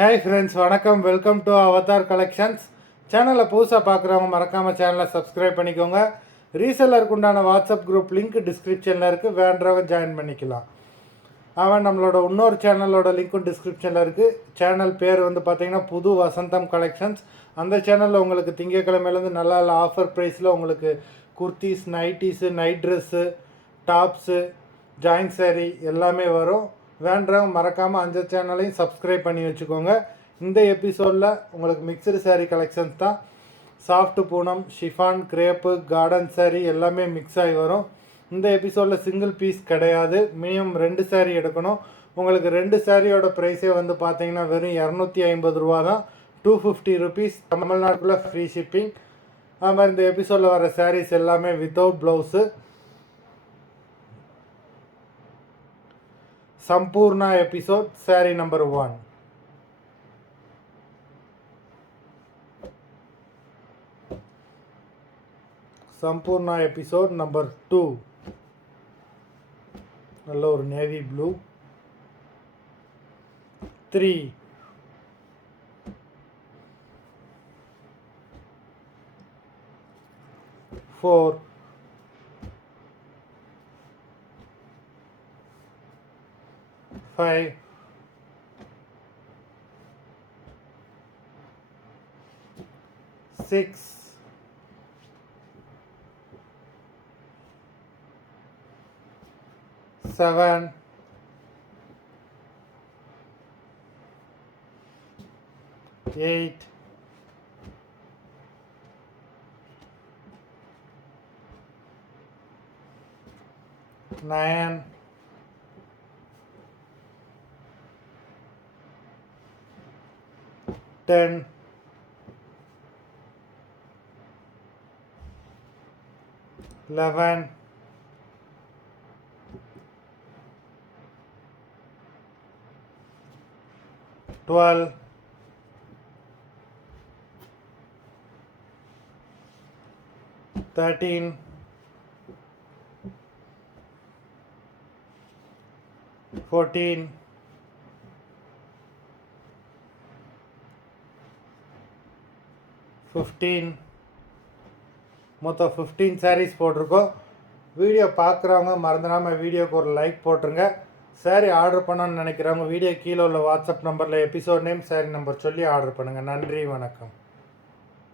Hi friends, வணக்கம். Welcome to Avatar collections. சேனலை புதுசாக பார்க்குறவங்க மறக்காமல் சேனலை சப்ஸ்கிரைப் பண்ணிக்கோங்க. ரீசெல்லருக்கு உண்டான வாட்ஸ்அப் குரூப் லிங்க் டிஸ்கிரிப்ஷனில் இருக்குது, வேண்டவங்க ஜாயின் பண்ணிக்கலாம். நம்மளோட இன்னொரு சேனலோட லிங்க்கும் டிஸ்கிரிப்ஷனில் இருக்குது. சேனல் பேர் பார்த்திங்கன்னா புது வசந்தம் கலெக்ஷன்ஸ். அந்த சேனலில் உங்களுக்கு திங்கக்கிழமையிலேருந்து நல்ல நல்ல ஆஃபர் ப்ரைஸில் உங்களுக்கு kurtis, nighties, night dress, tops, joint sari எல்லாமே வரும். வேண்டவங்க மறக்காமல் அந்த சேனலையும் சப்ஸ்கிரைப் பண்ணி வச்சுக்கோங்க. இந்த எபிசோடில் உங்களுக்கு மிக்சடு சாரீ கலெக்ஷன்ஸ் தான். Soft Poonam, chiffon, crepe, garden sari எல்லாமே மிக்ஸ் ஆகி வரும். இந்த எபிசோடில் சிங்கிள் பீஸ் கிடையாது, மினிமம் 2 சாரீ எடுக்கணும். உங்களுக்கு 2 சாரியோட ப்ரைஸே பார்த்தீங்கன்னா வெறும் 250 ரூபா தான். 250 ருபீஸ் தமிழ்நாட்டில் ஃப்ரீ ஷிப்பிங். அது மாதிரி இந்த எபிசோடில் வர சாரீஸ் எல்லாமே வித்தவுட் ப்ளவுஸு. संपूर्ण एपिसोड सारी नंबर 1. संपूर्ण एपिसोड नंबर 2. नल्ला और नेवी ब्लू. 3. 4. 5. 6. 7. 8. 9. 10. 11. 12. 13. 14. 15. மொத்தம் 15 சாரீஸ் போட்டிருக்கோம். வீடியோ பார்க்குறவங்க மறந்துடாமல் வீடியோக்கு ஒரு லைக் போட்டுருங்க. சாரீ ஆர்டர் பண்ணணும்னு நினைக்கிறவங்க வீடியோ கீழே உள்ள வாட்ஸ்அப் நம்பரில் எபிசோட் நேம், சாரீ நம்பர் சொல்லி ஆர்டர் பண்ணுங்கள். நன்றி, வணக்கம்.